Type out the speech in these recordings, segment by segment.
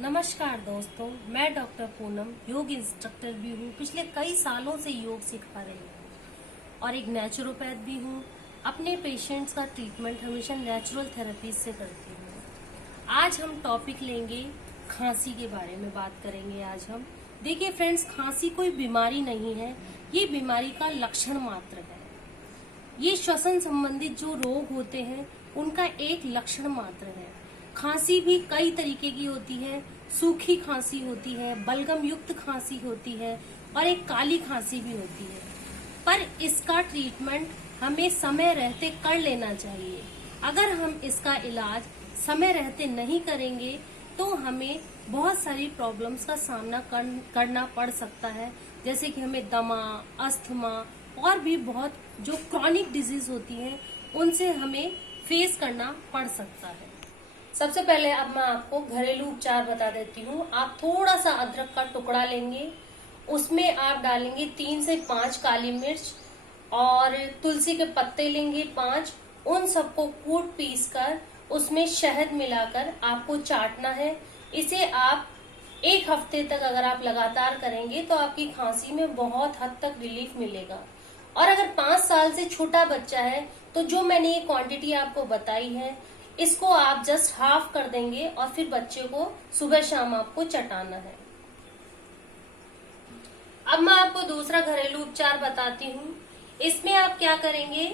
नमस्कार दोस्तों, मैं डॉक्टर पूनम योग इंस्ट्रक्टर भी हूँ। पिछले कई सालों से योग सिखा रही हूँ और एक नेचुरोपैथ भी हूँ। अपने पेशेंट्स का ट्रीटमेंट हमेशा नेचुरल थेरेपी से करती हूँ। आज हम टॉपिक लेंगे खांसी के बारे में बात करेंगे। आज हम देखिए फ्रेंड्स, खांसी कोई बीमारी नहीं है, ये बीमारी का लक्षण मात्र है। ये श्वसन संबंधित जो रोग होते हैं उनका एक लक्षण मात्र है। खांसी भी कई तरीके की होती है। सूखी खांसी होती है, बलगम युक्त खांसी होती है और एक काली खांसी भी होती है। पर इसका ट्रीटमेंट हमें समय रहते कर लेना चाहिए। अगर हम इसका इलाज समय रहते नहीं करेंगे तो हमें बहुत सारी प्रॉब्लम्स का सामना करना पड़ सकता है, जैसे कि हमें दमा, अस्थमा और भी बहुत जो क्रॉनिक डिजीज होती हैं उनसे हमें फेस करना पड़ सकता है। सबसे पहले अब मैं आपको घरेलू उपचार बता देती हूँ। आप थोड़ा सा अदरक का टुकड़ा लेंगे, उसमें आप डालेंगे 3 से 5 काली मिर्च और तुलसी के पत्ते लेंगे 5। उन सबको कूट पीस कर उसमें शहद मिलाकर आपको चाटना है। इसे आप 1 हफ्ते तक अगर आप लगातार करेंगे तो आपकी खांसी में बहुत हद तक रिलीफ मिलेगा। और अगर 5 साल से छोटा बच्चा है तो जो मैंने ये क्वांटिटी आपको बताई है इसको आप जस्ट हाफ कर देंगे और फिर बच्चे को सुबह शाम आपको चटाना है। अब मैं आपको दूसरा घरेलू उपचार बताती हूँ। इसमें आप क्या करेंगे,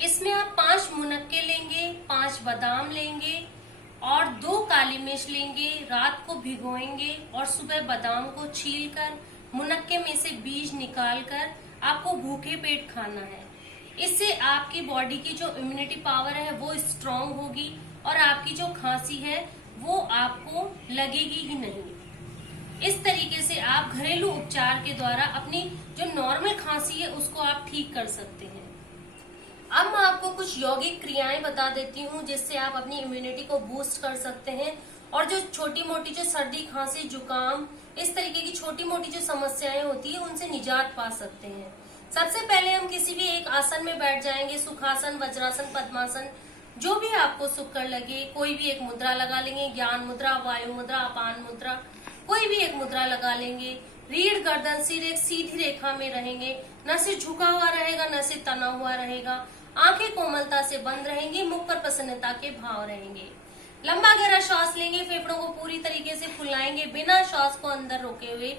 इसमें आप 5 मुनक्के लेंगे, 5 बादाम लेंगे और 2 काली मिर्च लेंगे। रात को भिगोएंगे और सुबह बादाम को छीलकर मुनक्के में से बीज निकालकर आपको भूखे पेट खाना है। इससे आपकी बॉडी की जो इम्यूनिटी पावर है वो स्ट्रांग होगी और आपकी जो खांसी है वो आपको लगेगी ही नहीं। इस तरीके से आप घरेलू उपचार के द्वारा अपनी जो नॉर्मल खांसी है उसको आप ठीक कर सकते हैं। अब मैं आपको कुछ यौगिक क्रियाएं बता देती हूँ जिससे आप अपनी इम्यूनिटी को बूस्ट कर सकते हैं और जो छोटी मोटी जो सर्दी, खांसी, जुकाम, इस तरीके की छोटी मोटी जो समस्याएं होती है उनसे निजात पा सकते हैं। सबसे पहले हम किसी भी एक आसन में बैठ जाएंगे, सुखासन, वज्रासन, पद्मासन, जो भी आपको सुख कर लगे। कोई भी एक मुद्रा लगा लेंगे, ज्ञान मुद्रा, वायु मुद्रा, अपान मुद्रा, कोई भी एक मुद्रा लगा लेंगे। रीढ़, गर्दन, सिर एक सीधी रेखा में रहेंगे, न सिर झुका हुआ रहेगा न सिर तना हुआ रहेगा। आंखें कोमलता से बंद रहेंगी, मुख पर प्रसन्नता के भाव रहेंगे। लंबा गहरा श्वास लेंगे, फेफड़ों को पूरी तरीके से फुलाएंगे, बिना श्वास को अंदर रोके हुए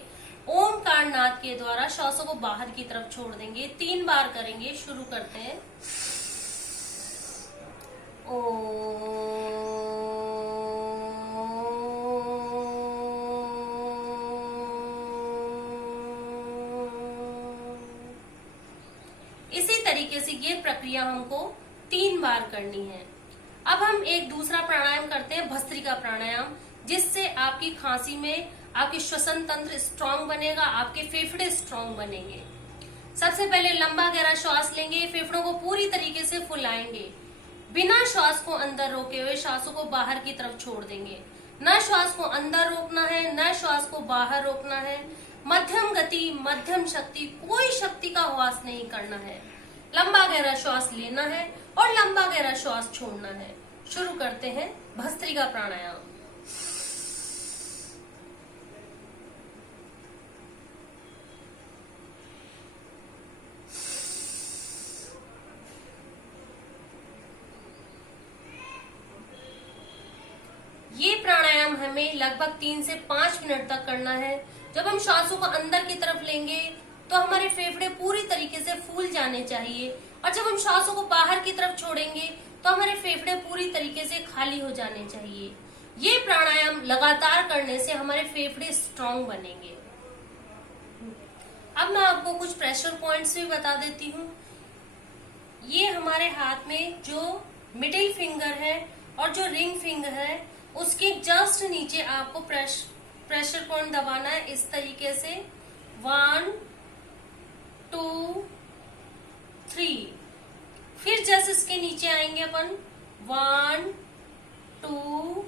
ओमकार नाद के द्वारा श्वासों को बाहर की तरफ छोड़ देंगे। 3 बार करेंगे। शुरू करते हैं। इसी तरीके से ये प्रक्रिया हमको 3 बार करनी है। अब हम एक दूसरा प्राणायाम करते हैं, भस्त्रिका प्राणायाम, जिससे आपकी खांसी में आपकी श्वसन तंत्र स्ट्रांग बनेगा, आपके फेफड़े स्ट्रांग बनेंगे। सबसे पहले लंबा गहरा श्वास लेंगे, फेफड़ों को पूरी तरीके से फुलाएंगे, बिना श्वास को अंदर रोके हुए श्वासों को बाहर की तरफ छोड़ देंगे। न श्वास को अंदर रोकना है न श्वास को बाहर रोकना है। मध्यम गति, मध्यम शक्ति, कोई शक्ति का ह्रास नहीं करना है। लंबा गहरा श्वास लेना है और लंबा गहरा श्वास छोड़ना है। शुरू करते हैं भस्त्रिका प्राणायाम। ये प्राणायाम हमें लगभग 3 से 5 मिनट तक करना है। जब हम श्वासों को अंदर की तरफ लेंगे तो हमारे फेफड़े पूरी तरीके से फूल जाने चाहिए और जब हम श्वासों को बाहर की तरफ छोड़ेंगे तो हमारे फेफड़े पूरी तरीके से खाली हो जाने चाहिए। ये प्राणायाम लगातार करने से हमारे फेफड़े स्ट्रांग बनेंगे। अब मैं आपको कुछ प्रेशर पॉइंट्स भी बता देती हूँ। ये हमारे हाथ में जो मिडिल फिंगर है और जो रिंग फिंगर है उसके जस्ट नीचे आपको प्रेशर पॉइंट दबाना है, इस तरीके से 1 2 3। फिर जस्ट इसके नीचे आएंगे अपन 1 2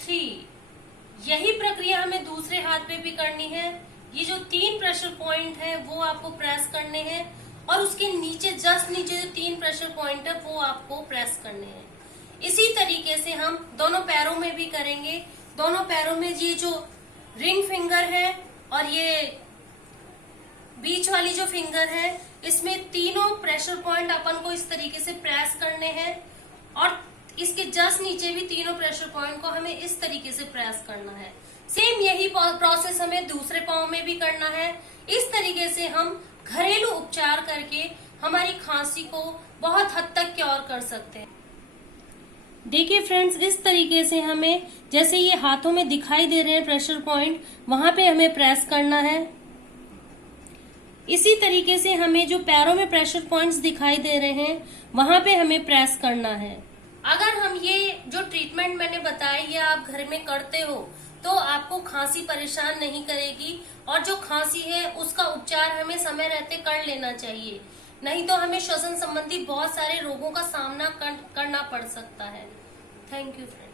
3। यही प्रक्रिया हमें दूसरे हाथ पे भी करनी है। ये जो 3 प्रेशर पॉइंट है वो आपको प्रेस करने हैं और उसके नीचे जस्ट नीचे जो 3 प्रेशर पॉइंट है वो आपको प्रेस करने हैं। इसी तरीके से हम दोनों पैरों में भी करेंगे। दोनों पैरों में ये जो रिंग फिंगर है और ये बीच वाली जो फिंगर है, इसमें तीनों प्रेशर पॉइंट अपन को इस तरीके से प्रेस करने हैं और इसके जस्ट नीचे भी तीनों प्रेशर पॉइंट को हमें इस तरीके से प्रेस करना है। सेम यही प्रोसेस हमें दूसरे पांव में भी करना है। इस तरीके से हम घरेलू उपचार करके हमारी खांसी को बहुत हद तक क्योर कर सकते हैं। देखिए फ्रेंड्स, इस तरीके से हमें, जैसे ये हाथों में दिखाई दे रहे हैं प्रेशर पॉइंट, वहां पे हमें प्रेस करना है। इसी तरीके से हमें जो पैरों में प्रेशर पॉइंट्स दिखाई दे रहे हैं वहां पे हमें प्रेस करना है। अगर हम ये जो ट्रीटमेंट मैंने बताया ये आप घर में करते हो तो आपको खांसी परेशान नहीं करेगी, और जो खांसी है उसका उपचार हमें समय रहते कर लेना चाहिए, नहीं तो हमें श्वसन संबंधी बहुत सारे रोगों का सामना करना पड़ सकता है। Thank you friends.